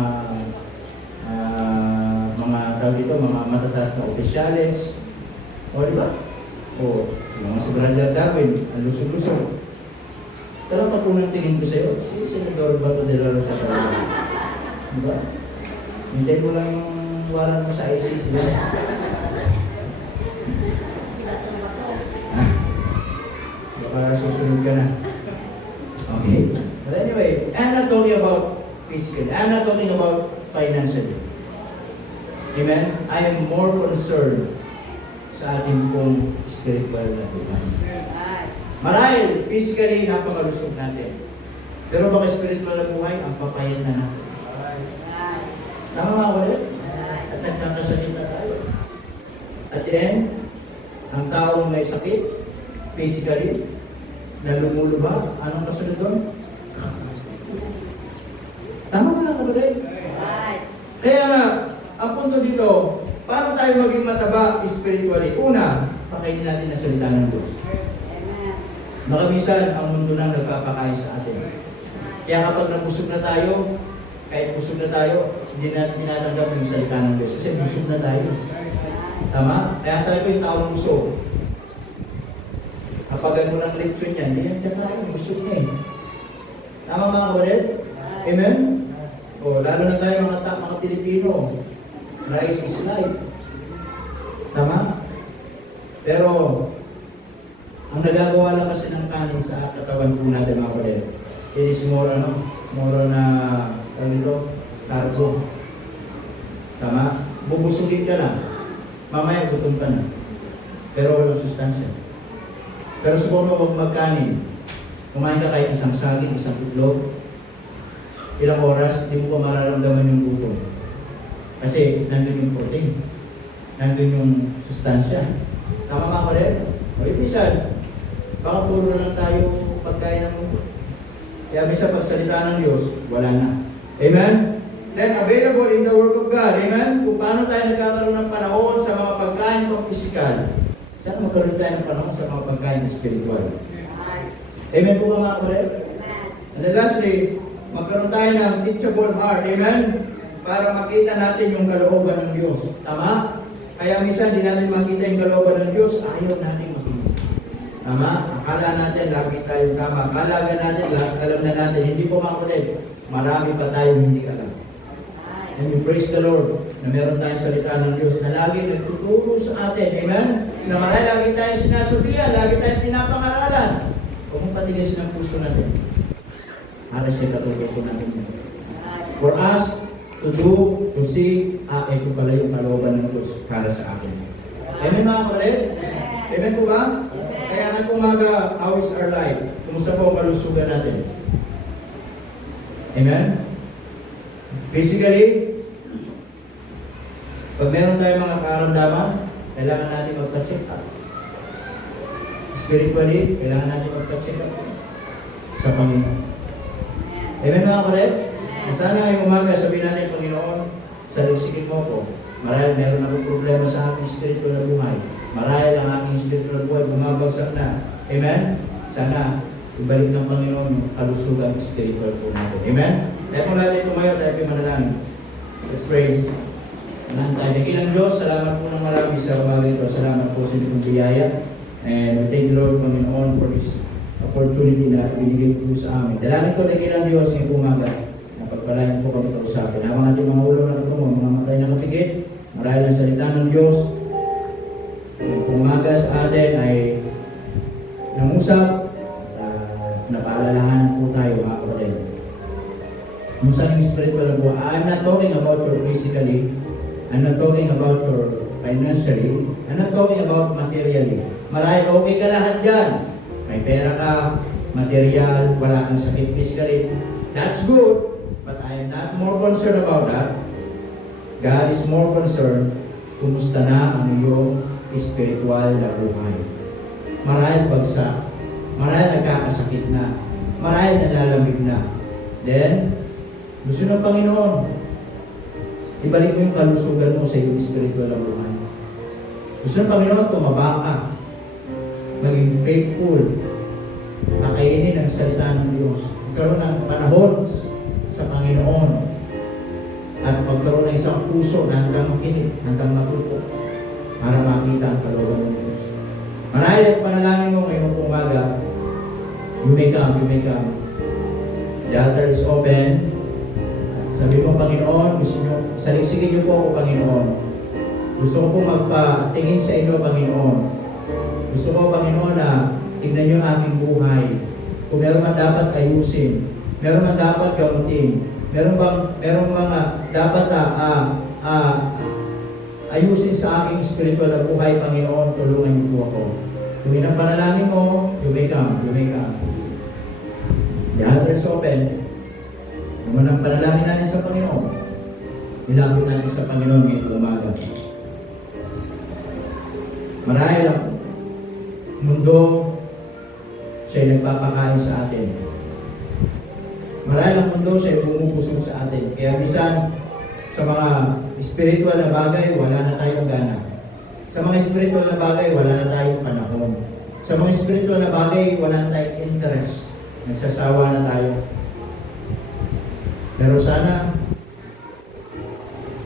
tawag dito, mga matataas na opisyales. O, di ba? O, mga si Brother Darwin, ang lusog-lusog. Pero pa po nang tingin ko sa'yo, si Senador Bato de la Rosa talaga. Diba? Hintay mo lang yung waran mo sa ICC. Baka susunod ka na. Okay? But anyway, I'm not talking about physical. I'm not talking about financially. Amen? I am more concerned sa ating pong spiritual na buhay. Marahil, physically, napakalusog natin. Pero baka spiritual na buhay, ang papayat na natin. Tama mga kapatid? At nagkakasakit na tayo. At the end, ang taong may sakit, physically, na lumuluba, anong kasunod doon? Tama mga kapatid? Kaya nga, ang punto dito, paano tayo maging mataba spiritually? Una, pakainin natin ang salita ng Diyos. Baka minsan, ang mundo nang nagpapakain sa atin. Kaya kapag nabusog na tayo, kahit busog na tayo, hindi natin tinatanggap yung salita ng Diyos. Kasi busog na tayo. Tama? Kaya sabi ko yung taong busog. Kapag mo ng leksyon yan, hindi natin tayo. Busog na eh. Tama mga kapatid? Amen? O, lalo na tayo mga mga Pilipino, rice is life. Tama? Pero, ang nagagawa lang kasi ng kanin sa katawan po natin mga kapatid, it is more na, carbo. Tama? Bubusugin ka lang. Mamaya gutom ka na. Pero walang sustansya. Pero siguro huwag magkanin. Kumain ka kahit isang saging, isang itlog, ilang oras, hindi mo pa mararamdaman yung gutom. Kasi nandun yung protein. Nandun yung sustansya. Tama mga kapatid? O ibisan, baka puro na lang tayo pagkain ng mundo. Kaya minsan pagsalita ng Diyos, wala na. Amen? Then available in the Word of God. Amen? Kung paano tayo nagkakaroon ng panahon sa mga pagkain pang pisikal. Saan magkaroon tayo ng panahon sa mga pagkain spiritual? Amen po mga kapatid? And then lastly, magkaroon tayo ng teachable heart. Amen? Para makita natin yung kalooban ng Diyos. Tama? Kaya minsan di natin makita yung kalooban ng Diyos, ayaw natin makita. Tama? Akala natin lagi tayo tama. Akala natin lahat alam na natin. Hindi po mga kapatid. Marami pa tayo hindi alam. And we praise the Lord na meron tayong salita ng Diyos na lagi nagtuturo sa atin. Amen? Na marami lagi tayong sinasubihan, lagi tayong pinapangaralan. Huwag mong patigas ng puso natin. Para siya katututo natin. For us to do, to see, ito pala yung kalooban ng Diyos para sa akin. Amen mga kapatid? Amen po ba? Kaya nga umaga, how is our life? Kumusta po ang kalusugan natin? Amen? Basically, pag meron tayong mga karamdaman, kailangan natin magpa-check up. Spiritually, kailangan natin magpa-check up sa Panginoon. Amen mga kapatid? Sana ngayong umaga, sabihin natin, Panginoon, saligsigin mo ko. Marahil meron akong problema sa aking spiritual na buhay. Marahil ang aking spiritual na buhay bumabagsak na. Amen? Sana ibalik ng Panginoon yung kalusugan spiritual po natin. Amen? Kaya kung natin tumayo, tayo manalangin. Let's pray. Manalangin tayo. Dakilang Diyos, salamat po ng marami sa umaga ito. Salamat po sa inyong biyaya. And we thank you, Lord, Panginoon, for this opportunity na binigay po sa amin. Dalangin ko, dakilang Diyos, ngayong umaga. Napagpalain po kami kausapin. Habang natin mga ulo na ito, mga matay na matigit, marahil ang salita ng Diyos, ngayong umaga sa atin ay nangusap, napaalalahanan po tayo, mga kapatid. Kung saan yung spiritual na buhay, I'm not talking about your physically, I'm not talking about your financially, I'm not talking about materially. Marahil okay ka lahat dyan. May pera ka, material, wala kang sakit physically. That's good, but I am not more concerned about that. God is more concerned, kumusta na ang iyong spiritual na buhay. Marahil bagsak, marahil nagkakasakit na, marahil nalalamig na. Then, gusto ng Panginoon, ibalik mo yung kalusugan mo sa iyong spiritual na buhay. Gusto ng Panginoon, tumaba ka, maging faithful, nakainin ang salita ng Diyos, magkaroon ng panahon sa Panginoon, at magkaroon ng isang puso na hanggang makinig, hanggang matuto, para makita ang kalooban ng Diyos. Marahil at panalangin mo ngayong umaga, you may come, you may come. The altar is open. Sabi mo, Panginoon, gusto nyo, saligsigin niyo po ako, Panginoon. Gusto ko pong magpatingin sa inyo, Panginoon. Gusto ko, Panginoon, na tingnan niyo ang aking buhay. Kung meron man dapat ayusin, meron man dapat gamutin, meron mga dapat ayusin sa aking spiritual na buhay, Panginoon, tulungan niyo po ako. Kung yun ang panalangin mo, you may come, you may come. The altar is open. Kung anong panalangin natin sa Panginoon, ilapit natin sa Panginoon ngayong umaga. Marahil ang mundo, siya'y nagpapakain sa atin. Marahil ang mundo, siya'y bumubusog sa atin. Kaya minsan, sa mga spiritual na bagay, wala na tayong gana. Sa mga spiritual na bagay, wala na tayong panahon. Sa mga spiritual na bagay, wala na tayong interest. Nagsasawa na tayo. Pero sana,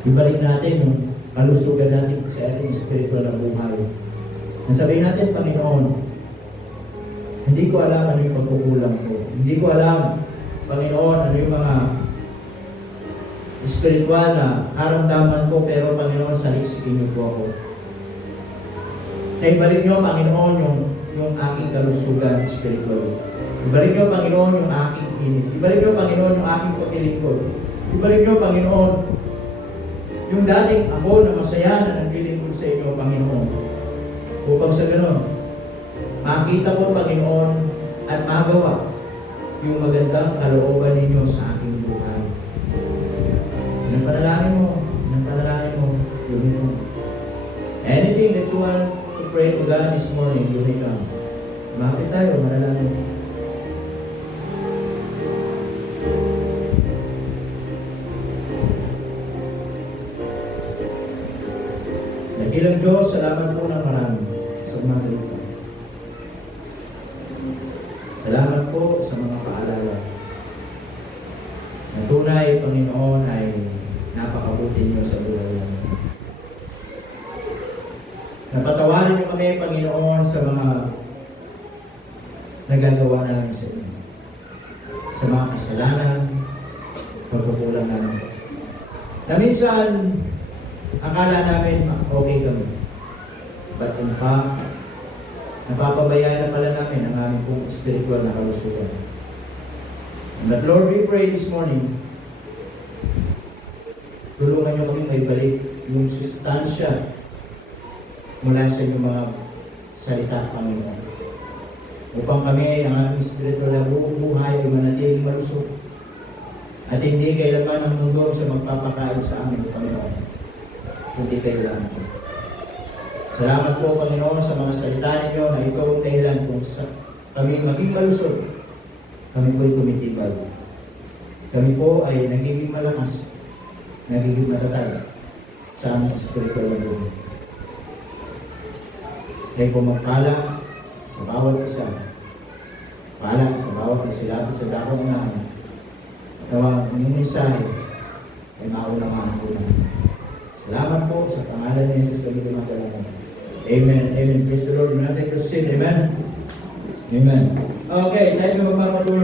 ibalik natin yung kalusugan natin sa ating spiritual na buhay. Nasabihin natin, Panginoon, hindi ko alam ano yung pagkukulang ko. Hindi ko alam, Panginoon, ano yung mga spiritual na karamdaman ko, pero Panginoon, saliksikin niyo po ako. Naibalik niyo, Panginoon, yung aking kalusugan spiritual. Ibalik niyo, Panginoon, yung aking init. Ibalik niyo, Panginoon, yung aking paglilingkod. Ibalik niyo, Panginoon, yung dating ako na masaya na naglilingkod sa inyo, Panginoon. Upang sa ganun, makita ko, Panginoon, at magawa yung magandang kalooban ninyo sa aking buhay. Yung panalangin mo, yun mo. Anything that you want to pray to God this morning, you may come. Bakit tayo, manalangin mo. Dakilang Diyos, salamat po ng marami sa mga ganito. Salamat po sa mga paalala. Na tunay, Panginoon, ay napakabuti niyo sa buhay namin. Napatawarin niyo kami, Panginoon, sa mga nagagawa namin sa inyo. Sa mga kasalanan, pagkukulang namin. Na minsan, akala namin okay kami. But in fact, napapabayaan na pala namin ang aming pong spiritual na kalusugan. But Lord, we pray this morning, tulungan niyo kami maibalik yung sustansya mula sa inyong mga salita, Panginoon. Upang kami, ang aming spiritual na buhay ay manatiling malusog. At hindi kailanman ang mundo sa magpapakain sa amin, Panginoon. Hindi kailangan po. Salamat po, Panginoon, sa mga salita ninyo na ito ang dahilan kung kami maging malusog. Kami po ay tumitibay. Kami po ay nagiging malakas, nagiging matatag sa aming spiritual na buhay. Kaya po magpala sa bawat isa, pala sa bawat nagsilabi sa dakong namin, nawa ang inyong mensahe ay maunawaan po namin. Salamat po sa pangalan ni Jesus kami dumadalaman. Amen. Amen. Praise the Lord. May natin proceed. Amen. Amen. Okay, tayo magpapatuloy.